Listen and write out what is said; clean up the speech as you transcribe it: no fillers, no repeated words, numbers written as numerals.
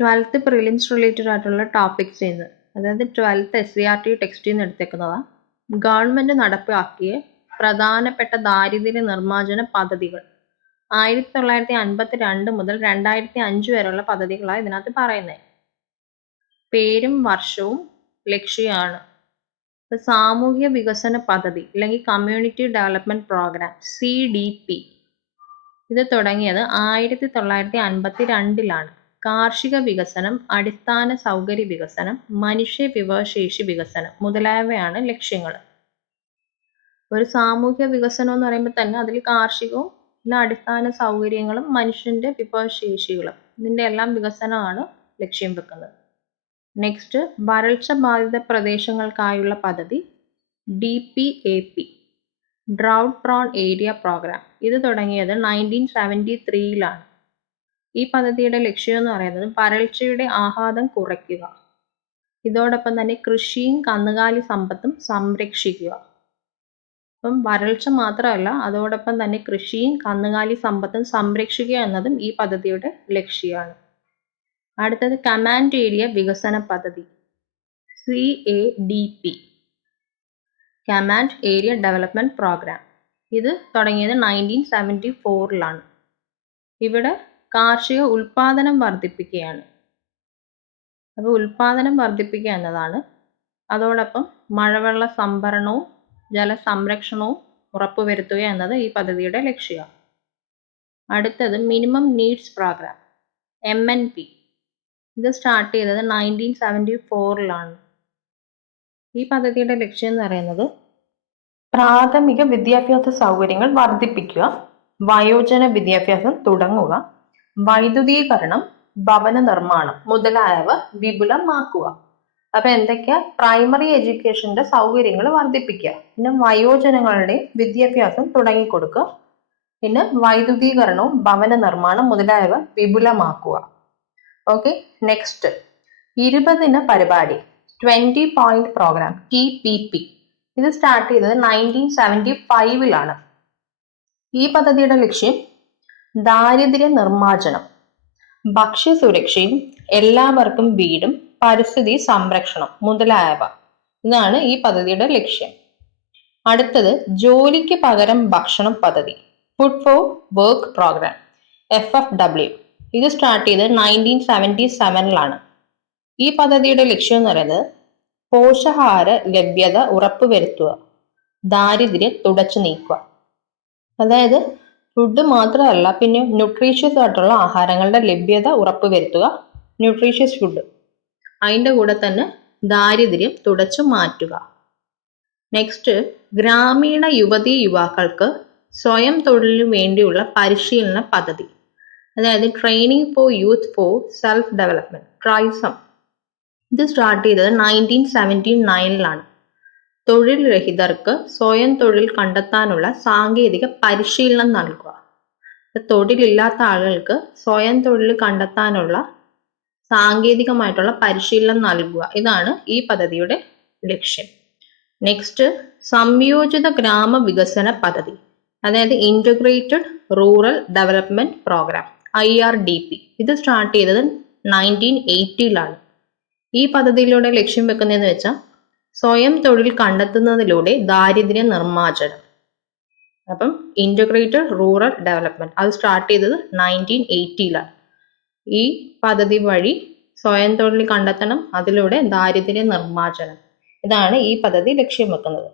12th prelims related ആയിട്ടുള്ള topics ചെയ്യുന്നത്, അതായത് 12th SCRT ടെക്സ്റ്റിൽ നിന്ന് എടുത്തേക്കുന്നതാണ്. ഗവൺമെന്റ് നടപ്പാക്കിയ പ്രധാനപ്പെട്ട ദാരിദ്ര്യ നിർമ്മാർജ്ജന പദ്ധതികൾ 1952 മുതൽ 2005 വരെയുള്ള പദ്ധതികളാണ് ഇതിനകത്ത് പറയുന്നത്. പേരും വർഷവും ലക്ഷ്യമാണ്. സാമൂഹ്യ വികസന പദ്ധതി അല്ലെങ്കിൽ കമ്മ്യൂണിറ്റി ഡെവലപ്മെന്റ് പ്രോഗ്രാം CDP ഇത് തുടങ്ങിയത് 1952 കാർഷിക വികസനം, അടിസ്ഥാന സൗകര്യ വികസനം, മനുഷ്യ വിഭവശേഷി വികസനം മുതലായവയാണ് ലക്ഷ്യങ്ങൾ. ഒരു സാമൂഹ്യ വികസനം എന്ന് പറയുമ്പോൾ തന്നെ അതിൽ കാർഷികവും പിന്നെ അടിസ്ഥാന സൗകര്യങ്ങളും മനുഷ്യന്റെ വിഭവശേഷികളും ഇതിന്റെ എല്ലാം വികസനമാണ് ലക്ഷ്യം വെക്കുന്നത്. നെക്സ്റ്റ്, വരൾച്ച ബാധിത പ്രദേശങ്ങൾക്കായുള്ള പദ്ധതി DPAP drought prone area programme ഇത് തുടങ്ങിയത് 1973 ഈ പദ്ധതിയുടെ ലക്ഷ്യം എന്ന് പറയുന്നത് വരൾച്ചയുടെ ആഘാതം കുറയ്ക്കുക, ഇതോടൊപ്പം തന്നെ കൃഷിയും കന്നുകാലി സമ്പത്തും സംരക്ഷിക്കുക. അപ്പം വരൾച്ച മാത്രമല്ല, അതോടൊപ്പം തന്നെ കൃഷിയും കന്നുകാലി സമ്പത്തും സംരക്ഷിക്കുക എന്നതും ഈ പദ്ധതിയുടെ ലക്ഷ്യമാണ്. അടുത്തത് കമാൻഡ് ഏരിയ വികസന പദ്ധതി CADP command area development programme ഇത് തുടങ്ങിയത് 1974 ഇവിടെ കാർഷിക ഉൽപാദനം വർദ്ധിപ്പിക്കുകയാണ്. അപ്പോൾ ഉൽപാദനം വർദ്ധിപ്പിക്കുക എന്നതാണ്. അതോടൊപ്പം മഴവെള്ള സംഭരണവും ജലസംരക്ഷണവും ഉറപ്പുവരുത്തുക എന്നത് ഈ പദ്ധതിയുടെ ലക്ഷ്യമാണ്. അടുത്തത് മിനിമം നീഡ്സ് പ്രോഗ്രാം MNP ഇത് സ്റ്റാർട്ട് ചെയ്തത് 1974 ഈ പദ്ധതിയുടെ ലക്ഷ്യം എന്ന് പറയുന്നത് പ്രാഥമിക വിദ്യാഭ്യാസ സൗകര്യങ്ങൾ വർദ്ധിപ്പിക്കുക, വയോജന വിദ്യാഭ്യാസം തുടങ്ങുക, വൈദ്യുതീകരണം, ഭവന നിർമ്മാണം മുതലായവ വിപുലമാക്കുക. അപ്പൊ എന്തൊക്കെയാ? പ്രൈമറി എഡ്യൂക്കേഷന്റെ സൗകര്യങ്ങൾ വർദ്ധിപ്പിക്കുക, പിന്നെ വയോജനങ്ങളുടെ വിദ്യാഭ്യാസം തുടങ്ങിക്കൊടുക്കുക, പിന്നെ വൈദ്യുതീകരണവും ഭവന നിർമ്മാണം മുതലായവ വിപുലമാക്കുക. ഓക്കെ, നെക്സ്റ്റ് 20 പരിപാടി 20 പോയിന്റ് പ്രോഗ്രാം TPP ഇത് സ്റ്റാർട്ട് ചെയ്തത് 1975 ഈ പദ്ധതിയുടെ ലക്ഷ്യം ദാരിദ്ര്യ നിർമ്മാർജ്ജനം, ഭക്ഷ്യസുരക്ഷയും എല്ലാവർക്കും വീടും പരിസ്ഥിതി സംരക്ഷണം മുതലായവ ഇതാണ് ഈ പദ്ധതിയുടെ ലക്ഷ്യം. അടുത്തത് ജോലിക്ക് പകരം ഭക്ഷണം പദ്ധതി food for work programme FFW ഇത് സ്റ്റാർട്ട് ചെയ്തത് 1977 ഈ പദ്ധതിയുടെ ലക്ഷ്യം എന്ന് പറയുന്നത് പോഷകാഹാര ലഭ്യത ഉറപ്പുവരുത്തുക, ദാരിദ്ര്യം തുടച്ചു നീക്കുക. അതായത് ഫുഡ് മാത്രമല്ല, പിന്നെ ന്യൂട്രീഷ്യസ് ആയിട്ടുള്ള ആഹാരങ്ങളുടെ ലഭ്യത ഉറപ്പുവരുത്തുക, ന്യൂട്രീഷ്യസ് ഫുഡ്, അതിൻ്റെ കൂടെ തന്നെ ദാരിദ്ര്യം തുടച്ചു മാറ്റുക. നെക്സ്റ്റ്, ഗ്രാമീണ യുവതീ യുവാക്കൾക്ക് സ്വയം തൊഴിലിനു വേണ്ടിയുള്ള പരിശീലന പദ്ധതി, അതായത് training for youth for self development TRYSEM ഇത് സ്റ്റാർട്ട് ചെയ്തത് 1979 തൊഴിൽ രഹിതർക്ക് സ്വയം തൊഴിൽ കണ്ടെത്താനുള്ള സാങ്കേതിക പരിശീലനം നൽകുക. തൊഴിലില്ലാത്ത ആളുകൾക്ക് സ്വയം തൊഴിൽ കണ്ടെത്താനുള്ള സാങ്കേതികമായിട്ടുള്ള പരിശീലനം നൽകുക, ഇതാണ് ഈ പദ്ധതിയുടെ ലക്ഷ്യം. നെക്സ്റ്റ്, സംയോജിത ഗ്രാമ വികസന പദ്ധതി, അതായത് integrated rural development programme IRDP ഇത് സ്റ്റാർട്ട് ചെയ്തത് 1980 ഈ പദ്ധതിയിലൂടെ ലക്ഷ്യം വെക്കുന്നതെന്ന് വെച്ചാൽ സ്വയം തൊഴിൽ കണ്ടെത്തുന്നതിലൂടെ ദാരിദ്ര്യ നിർമ്മാർജ്ജനം. അപ്പം ഇന്റഗ്രേറ്റഡ് റൂറൽ ഡെവലപ്മെന്റ് അത് സ്റ്റാർട്ട് ചെയ്തത് 1980 ഈ പദ്ധതി വഴി സ്വയം തൊഴിൽ കണ്ടെത്തണം, അതിലൂടെ ദാരിദ്ര്യ നിർമ്മാർജ്ജനം, ഇതാണ് ഈ പദ്ധതി ലക്ഷ്യം വെക്കുന്നത്.